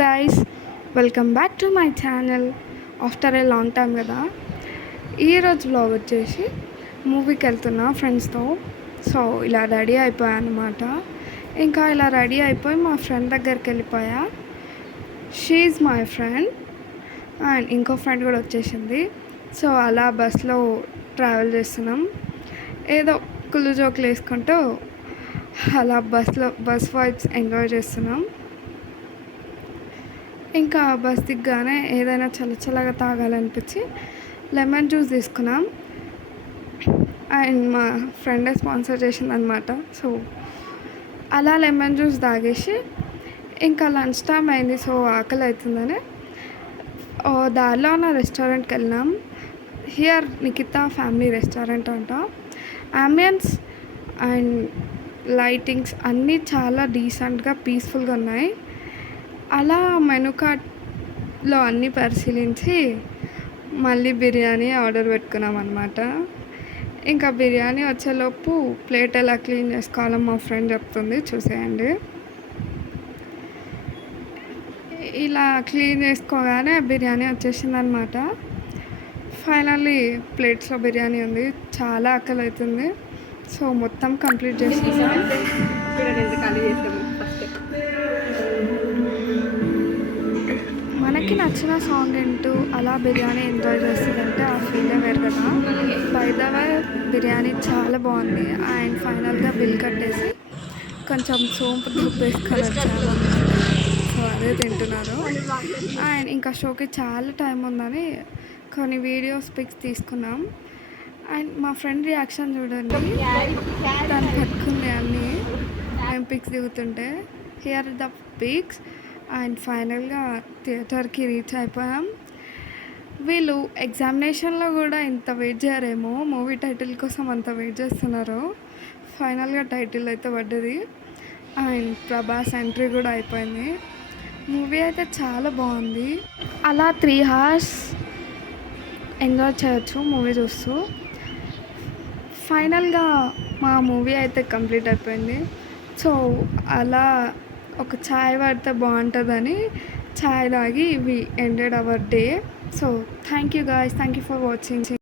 Guys, welcome back to my channel after a long time కదా. ఈరోజు blog వచ్చేసి మూవీకి వెళ్తున్నా ఫ్రెండ్స్తో. సో ఇలా రెడీ అయిపోయా అనమాట. ఇంకా ఇలా రెడీ అయిపోయి మా ఫ్రెండ్ దగ్గరికి వెళ్ళిపోయా. షీఈ్ మై ఫ్రెండ్ అండ్ ఇంకో ఫ్రెండ్ కూడా వచ్చేసింది. సో అలా బస్లో ట్రావెల్ చేస్తున్నాం. ఏదో కుళ్ళు జోకులు వేసుకుంటూ అలా బస్ వైబ్స్ ఎంజాయ్ చేస్తున్నాం. ఇంకా బస్ దిగ్గానే ఏదైనా చల్లగా తాగాలనిపించి లెమన్ జ్యూస్ తీసుకున్నాం. అండ్ మా ఫ్రెండే స్పాన్సర్ చేసింది అనమాట. సో అలా లెమన్ జ్యూస్ తాగేసి ఇంకా లంచ్ టైం అయింది. సో ఆకలి అవుతుందని దారిలో ఉన్న రెస్టారెంట్కి వెళ్ళినాం. హియర్ నిఖితా ఫ్యామిలీ రెస్టారెంట్ అంట. అంబియన్స్ అండ్ లైటింగ్స్ అన్నీ చాలా డీసెంట్గా పీస్ఫుల్గా ఉన్నాయి. అలా మెనూ కార్డ్లో అన్నీ పరిశీలించి మళ్ళీ బిర్యానీ ఆర్డర్ పెట్టుకున్నాం అనమాట. ఇంకా బిర్యానీ వచ్చేలోపు ప్లేట్ ఎలా క్లీన్ చేసుకోవాలో మా ఫ్రెండ్ చెప్తుంది, చూసేయండి. ఇలా క్లీన్ చేసుకోగానే బిర్యానీ వచ్చేసింది అనమాట. ఫైనల్లీ ప్లేట్స్లో బిర్యానీ ఉంది. చాలా ఆకలి అవుతుంది. సో మొత్తం కంప్లీట్ చేసేసాం. మనకి నచ్చిన సాంగ్ వింటూ అలా బిర్యానీ ఎంజాయ్ చేస్తుందంటే ఆ ఫీలే వేరు కదా. బై ద వే బిర్యానీ చాలా బాగుంది. అండ్ ఫైనల్గా బిల్ కట్టేసి కొంచెం సోంపు దుప్పు వేసుకొని వచ్చాను. సో అదే తింటున్నారు. అండ్ ఇంకా షోకి చాలా టైం ఉందని కొన్ని వీడియోస్ పిక్స్ తీసుకున్నాం. అండ్ మా ఫ్రెండ్ రియాక్షన్ చూడండి, తను పట్టుకుంది అన్నీ మేము పిక్స్ దిగుతుంటే. Here the pics. అండ్ ఫైనల్గా థియేటర్కి రీచ్ అయిపోయాం. వీళ్ళు ఎగ్జామినేషన్లో కూడా ఇంత వెయిట్ చేయరేమో, మూవీ టైటిల్ కోసం అంత వెయిట్ చేస్తున్నారు. ఫైనల్గా టైటిల్ అయితే పడ్డది. అండ్ ప్రభాస్ ఎంట్రీ కూడా అయిపోయింది. మూవీ అయితే చాలా బాగుంది. అలా 3 hours ఎంజాయ్ చేయొచ్చు మూవీ చూస్తూ. ఫైనల్గా మా మూవీ అయితే కంప్లీట్ అయిపోయింది. సో అలా ఒక ఛాయ్ పడితే బాగుంటుందని ఛాయ్ తాగి we ended our day. So thank you guys, thank you for watching.